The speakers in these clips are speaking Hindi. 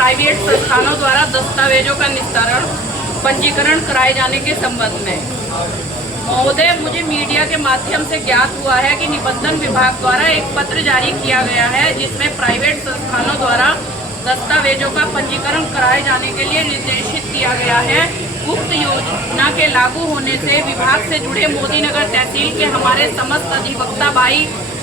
प्राइवेट संस्थानों द्वारा दस्तावेजों का निस्तारण पंजीकरण कराए जाने के संबंध में। महोदय, मुझे मीडिया के माध्यम से ज्ञात हुआ है कि निबंधन विभाग द्वारा एक पत्र जारी किया गया है जिसमें प्राइवेट संस्थानों द्वारा दस्तावेजों का पंजीकरण कराए जाने के लिए निर्देशित किया गया है। उक्त योजना के लागू होने से विभाग से जुड़े मोदीनगर तहसील के हमारे समस्त अधिवक्ता भाई,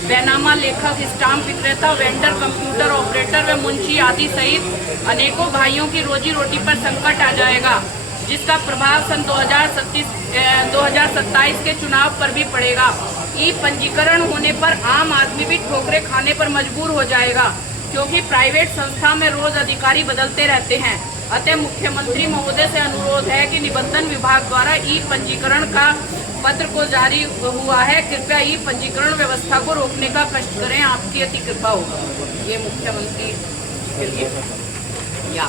बैनामा लेखक, स्टाम्प विक्रेता, वेंडर, कंप्यूटर ऑपरेटर व मुंशी आदि सहित अनेकों भाइयों की रोजी रोटी पर संकट आ जाएगा, जिसका प्रभाव सन 2027 के चुनाव पर भी पड़ेगा। ई पंजीकरण होने पर आम आदमी भी ठोकरे खाने पर मजबूर हो जाएगा, क्योंकि प्राइवेट संस्था में रोज अधिकारी बदलते रहते हैं। अतः मुख्यमंत्री महोदय से अनुरोध है कि निबंधन विभाग द्वारा ई पंजीकरण का पत्र को जारी हुआ है, कृपया ई पंजीकरण व्यवस्था को रोकने का कष्ट करें, आपकी अति कृपा होगा। ये मुख्यमंत्री के लिए या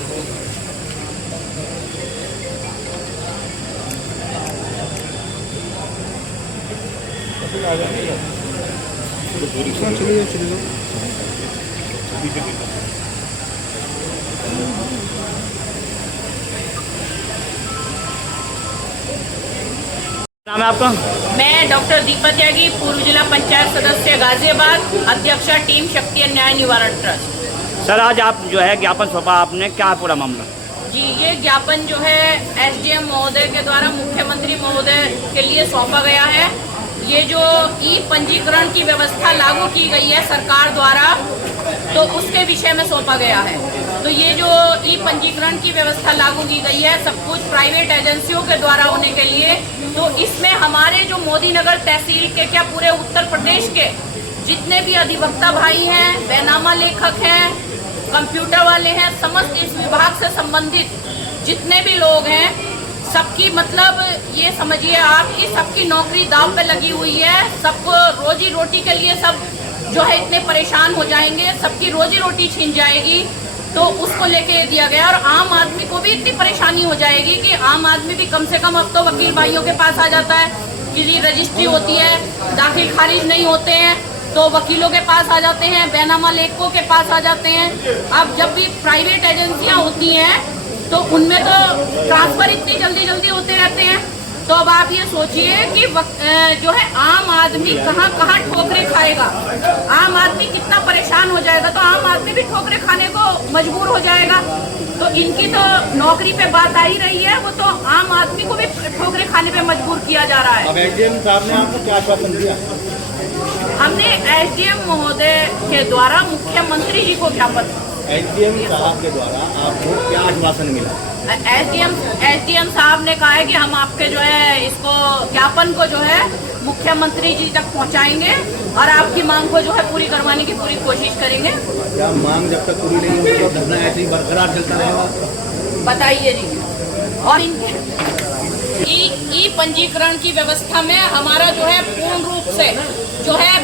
नाम है आपका? मैं डॉक्टर दीपा त्यागी, पूर्व जिला पंचायत सदस्य गाजियाबाद, अध्यक्षा टीम शक्ति न्याय निवारण ट्रस्ट। सर, आज आप जो है ज्ञापन सौंपा आपने, क्या पूरा मामला? जी, ये ज्ञापन जो है एसडीएम महोदय के द्वारा मुख्यमंत्री महोदय के लिए सौंपा गया है। ये जो ई पंजीकरण की व्यवस्था लागू की गई है सरकार द्वारा, तो उसके विषय में सौंपा गया है। तो ये जो ई पंजीकरण की व्यवस्था लागू की गई है सब कुछ प्राइवेट एजेंसियों के द्वारा होने के लिए, तो इसमें हमारे जो मोदीनगर तहसील के क्या पूरे उत्तर प्रदेश के जितने भी अधिवक्ता भाई हैं, बैनामा लेखक हैं, कंप्यूटर वाले हैं, समस्त इस विभाग से संबंधित जितने भी लोग हैं, सबकी मतलब ये समझिए आप कि सबकी नौकरी दांव पे लगी हुई है। सबको रोजी रोटी के लिए सब जो है इतने परेशान हो जाएंगे, सबकी रोजी रोटी छीन जाएगी, तो उसको लेके दिया गया। और आम आदमी को भी इतनी परेशानी हो जाएगी कि आम आदमी भी कम से कम अब तो वकील भाइयों के पास आ जाता है, किसी रजिस्ट्री होती है, दाखिल खारिज नहीं होते हैं तो वकीलों के पास आ जाते हैं, बैनामा लेखकों के पास आ जाते हैं। अब जब भी प्राइवेट एजेंसियां होती हैं तो उनमें तो ट्रांसफर इतनी जल्दी जल्दी होते रहते हैं। तो अब आप ये सोचिए कि जो है आम आदमी कहाँ कहाँ ठोकरे खाएगा, आम आदमी कितना परेशान हो जाएगा, तो आम आदमी भी ठोकरे खाने को मजबूर हो जाएगा। तो इनकी तो नौकरी पे बात आ ही रही है, वो तो आम आदमी को भी ठोकरे खाने पे मजबूर किया जा रहा है। अब एसडीएम साहब ने आपको क्या आश्वासन दिया? हमने एसडीएम महोदय के द्वारा मुख्यमंत्री जी को ज्ञापन, एसडीएम साहब के द्वारा आपको क्या आश्वासन मिला? एसडीएम साहब ने कहा है कि हम आपके जो है इसको ज्ञापन को जो है मुख्यमंत्री जी तक पहुंचाएंगे और आपकी मांग को जो है पूरी करवाने की पूरी कोशिश करेंगे। क्या मांग जब तक पूरी नहीं होगी तो धरना ऐसे ही बरकरार चलता रहेगा? बताइए जी। और इनके ई पंजीकरण की व्यवस्था में हमारा जो है पूर्ण रूप से जो है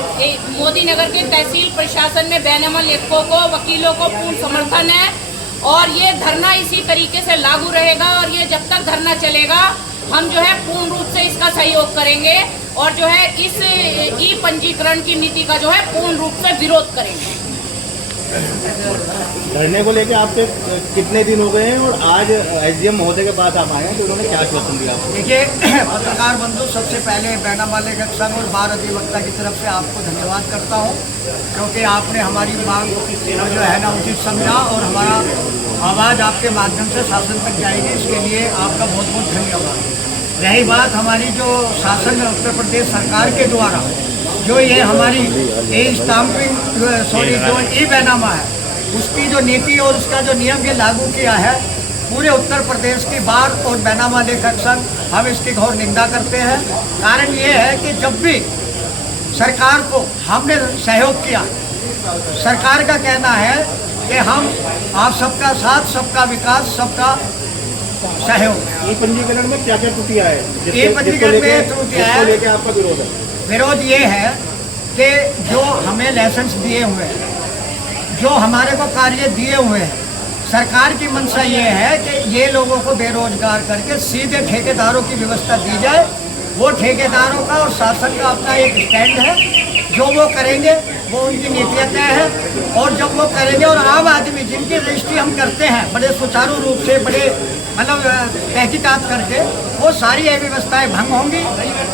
मोदीनगर के तहसील प्रशासन में बैनामा लेखकों को, वकीलों को पूर्ण समर्थन है और ये धरना इसी तरीके से लागू रहेगा। और ये जब तक धरना चलेगा हम जो है पूर्ण रूप से इसका सहयोग करेंगे और जो है इस ई पंजीकरण की नीति का जो है पूर्ण रूप से विरोध करेंगे। धरने को लेकर आपके कितने दिन हो गए हैं और आज एसडीएम महोदय के पास आप आए हैं, तो उन्होंने क्या आश्वासन दिया आपको? देखिए पत्रकार बंधु, सबसे पहले बैनामा लेखक संघ और बार अधिवक्ता की तरफ से आपको धन्यवाद करता हूं, क्योंकि आपने हमारी मांग जो है ना उचित समझा और हमारा आवाज़ आपके माध्यम से शासन तक जाएगी, इसके लिए आपका बहुत बहुत धन्यवाद। रही बात हमारी जो शासन है उत्तर प्रदेश सरकार के द्वारा जो ये हमारी स्टाम्पिंग जो ई बैनामा है उसकी जो नीति और उसका जो नियम ये लागू किया है, पूरे उत्तर प्रदेश की बार और बैनामा लेखक संघ हम इसकी घोर निंदा करते हैं। कारण ये है कि जब भी सरकार को हमने सहयोग किया, सरकार का कहना है कि हम आप सबका साथ, सबका विकास, सबका सहयोग। ई पंजीकरण में क्या क्या त्रुटियां है? ई पंजीकरण में त्रुटियां है, लेके आपका विरोध है? विरोध ये है कि जो हमें लाइसेंस दिए हुए हैं, जो हमारे को कार्य दिए हुए हैं, सरकार की मंशा ये है कि ये लोगों को बेरोजगार करके सीधे ठेकेदारों की व्यवस्था दी जाए। वो ठेकेदारों का और शासन का अपना एक स्टैंड है, जो वो करेंगे वो उनकी नीतियाँ तय है और जब वो करेंगे और आम आदमी जिनकी रजिस्ट्री हम करते हैं बड़े सुचारू रूप से बड़े मतलब तहकीकात करके, वो सारी ये व्यवस्थाएं भंग होंगी।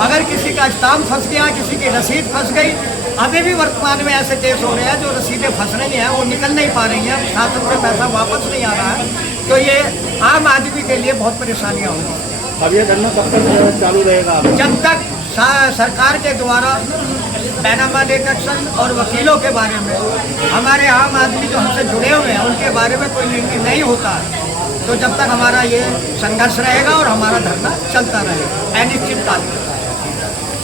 अगर किसी का स्टाम्प फंस गया, किसी की रसीद फंस गई, अभी भी वर्तमान में ऐसे केस हो रहे हैं जो रसीदें फंस रही हैं, वो निकल नहीं पा रही हैं, शासन से पैसा वापस नहीं आ रहा है, तो ये आम आदमी के लिए बहुत परेशानियाँ होंगी। अब ये धरना कब तक चालू रहेगा? जब तक सरकार के द्वारा पैनामा डिडक्शन और वकीलों के बारे में हमारे आम आदमी जो हमसे जुड़े हुए हैं उनके बारे में कोई निर्णय नहीं होता है, तो जब तक हमारा ये संघर्ष रहेगा और हमारा धरना चलता रहेगा अनिश्चितकाल।